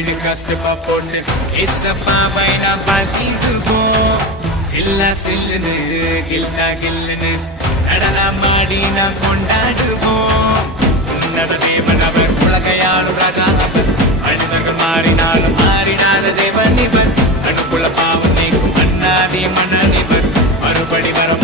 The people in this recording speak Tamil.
மிடுக்கா ஸ்டெப்பா போட்டு ஏசப்பாவை நாம் பார்த்திடுவோம். சில்லா சில்லுன்னு கில்லா கில்லுன்னு நடனமாடி நாம் கொண்டாடுவோம். உன்னத தேவன் அவர், உலகையாளும் ராஜா அவர், மனிதர்கள் மாறினாலும் மாறினாத தேவன் இவர், அனுப்புல பாவம் நீக்கும் அண்ணாதி மன்னன் இவர், மறுபடி வரும்